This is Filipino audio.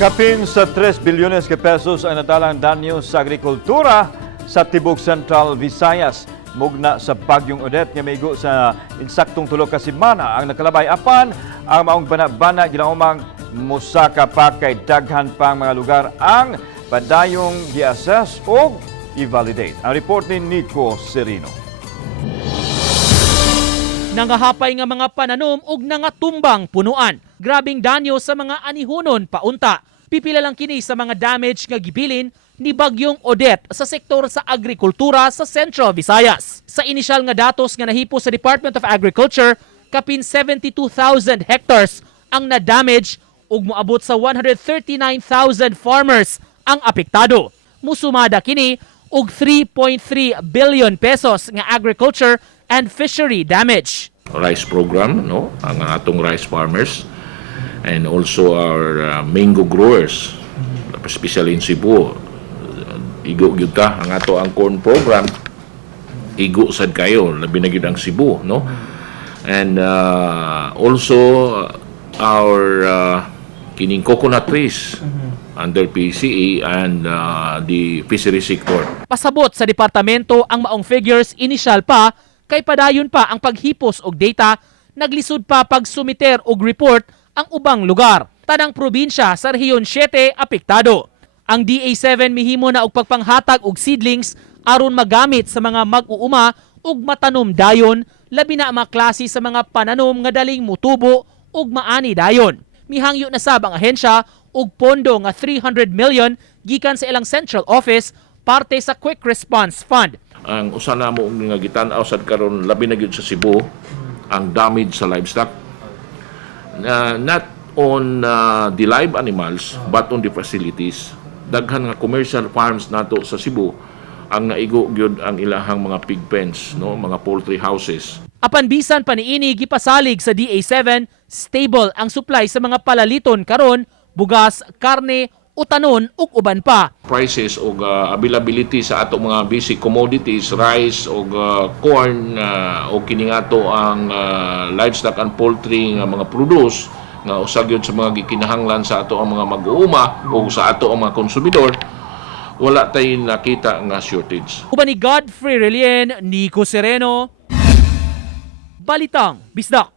Kapin sa 3 bilyones ke pesos ang natalang danyo sa agrikultura sa Tibok Central Visayas. Mugna sa Bagyong Odette nga maigo sa insaktong tulo ka semana ang nakalabay apan ang maong bana-bana ginaumang musaka pa kay daghan pang mga lugar ang padayong gi-assess o i-validate. Ang report ni Nico Serino. Nangahapay nga mga pananom ug nangatumbang punuan. Grabing danyo sa mga anihunon paunta. Pipila lang kini sa mga damage nga gibilin ni Bagyong Odette sa sektor sa agrikultura sa Central Visayas. Sa inisyal nga datos nga nahipo sa Department of Agriculture, kapin 72,000 hectares ang na-damage ug moabot sa 139,000 farmers ang apektado. Musumada kini og 3.3 billion pesos nga agriculture and fishery damage. Rice program, no, ang atong rice farmers and also our mango growers, especially in Cebu. Igo gyud ta ang ato ang corn program. Igo sad kayo labi na gyud ang Cebu, no. And also our kining coconut trees under PCE and the fishery sector. Pasabot sa departamento ang maong figures inisyal pa kay padayon pa ang paghipos og data, naglisod pa pagsumiter og report ang ubang lugar. Tanang probinsya sa Rehiyon 7 apektado. Ang DA7 mihimo na og pagpanghatag og seedlings aron magamit sa mga mag-uuma ug matanom dayon, labi na ang mga klase sa mga pananom nga daling mutubo ug maani dayon. Mihangyo na sab ang ahensya og pondo nga 300 million gikan sa ilang central office parte sa Quick Response Fund. Ang usa na mo nga gitan-aw sad karon labi na gyud sa Cebu ang damage sa livestock. Not on the live animals but on the facilities. Daghan nga commercial farms nato sa Cebu ang naigo gyud ang ilahang mga pig pens, no, mga poultry houses. Apan bisan pa niini gipasalig sa DA7, stable ang supply sa mga palaliton karon, bugas, karne, utanon ug uban pa. Prices o availability sa ato mga basic commodities, rice o corn o kini nga ato ang livestock and poultry nga mga produce nga usag yun sa mga gikinahanglan sa ato ang mga mag-uuma o sa ato ang mga konsumidor, wala tayong nakita nga shortage. Uban ni Godfrey Relien, Nico Sereno, Balitang Bisdak.